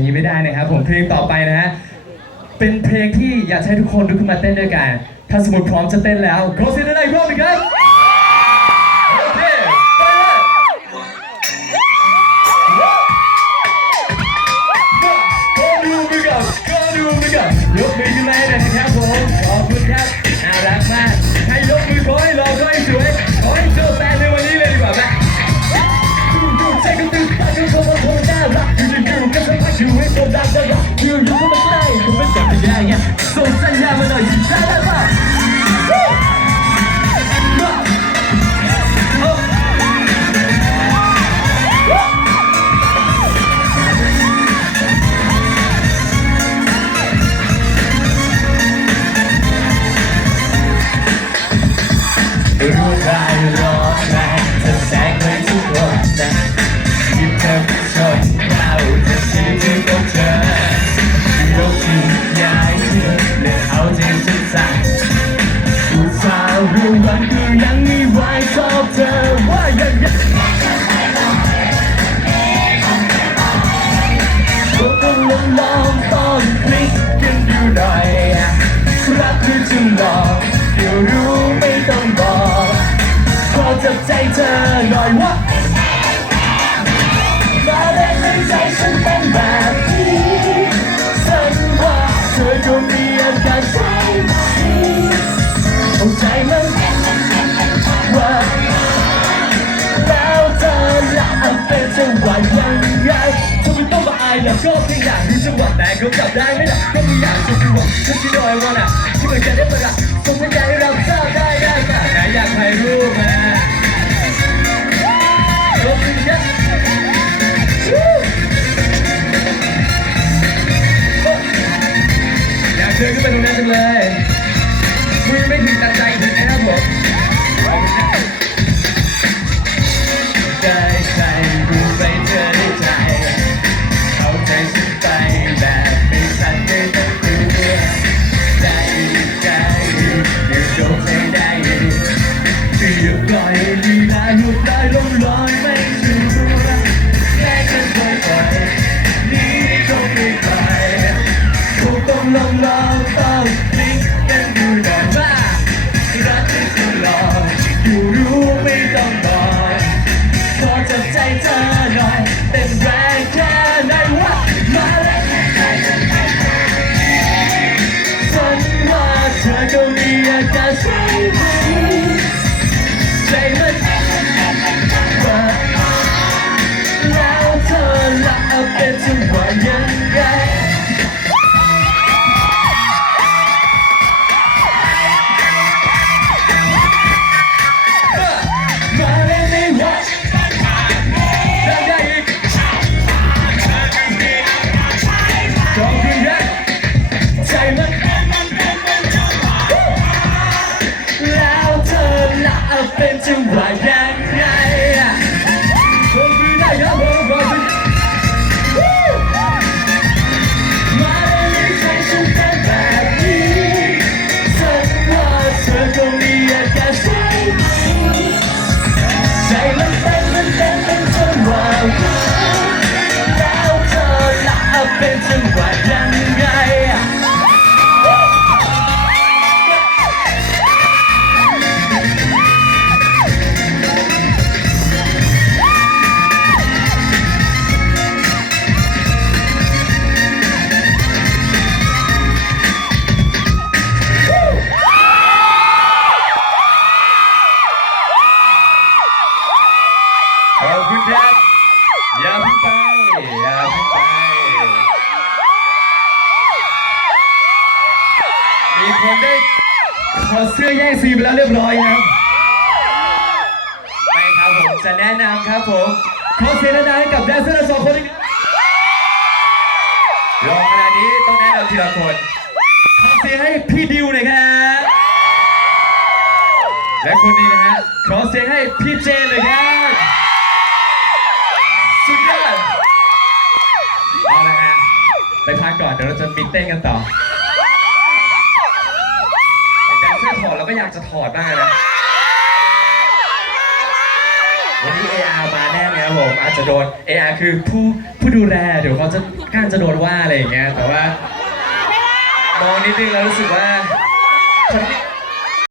นี้ไม่ได้นะครับผมเพลงต่อไปนะฮะเป็นเพลงที่อยากให้ทุกคนลุกขึ้นมาเต้นด้วยกัน ถ้าสมมติพร้อมจะเต้นแล้วขอเสียงได้อีกรอบหนึงครับ ใจฉันสั่งอุตส่าห์รู้วันก็ยังไม่ไหวชอบเธอ จังหวะยังไงทำไมต้องมาอายแล้วก็เพียงอยากรู้จังหวะแต่ก็จับได้ไม่ได้ก็ไม่อยากจะจังหวะฉันคิดเอยว้ว่าน่ะที่มันจะได้ประกาศส่งสัญญาณใจเราทราได้ได้แต่อยากให้รู้ไหม อยลีลาหลุดได้ลงลอยไม่ชัวแค่กันปล่อยลอยนี้คงไม่ไปคงต้องลองลองต้อง เป็นจังหวะยัง คุณครับ อย่าเพิ่งไป อย่าเพิ่งไป มีคนได้ขอเสื้อแย่งซีนไปแล้วเรียบร้อยครับไม่ครับผมจะแนะนำครับผมขอเสียงดังๆให้กับแดนเซอร์สองคนอีกครับรองขนาดนี้ต้องแนะนำทีละคนขอเสียงให้พี่ดิวหน่อยครับ และคนนี้นะฮะขอเสียงให้พี่เจนเลยครับ สุดยอดเอาละฮะไปพักก่อนเดี๋ยวเราจะมีเต้นกันต่อแดนเซอร์ถอดเราก็อยากจะถอดบ้างนะวันนี้ AR มาแน่แล้วครับผมอาจจะโดน AR คือผู้ผู้ดูแลเดี๋ยวเขาจะการจะโดนว่าอะไรอย่างเงี้ยแต่ว่ามองนิดนึงแล้วรู้สึกว่าคนที่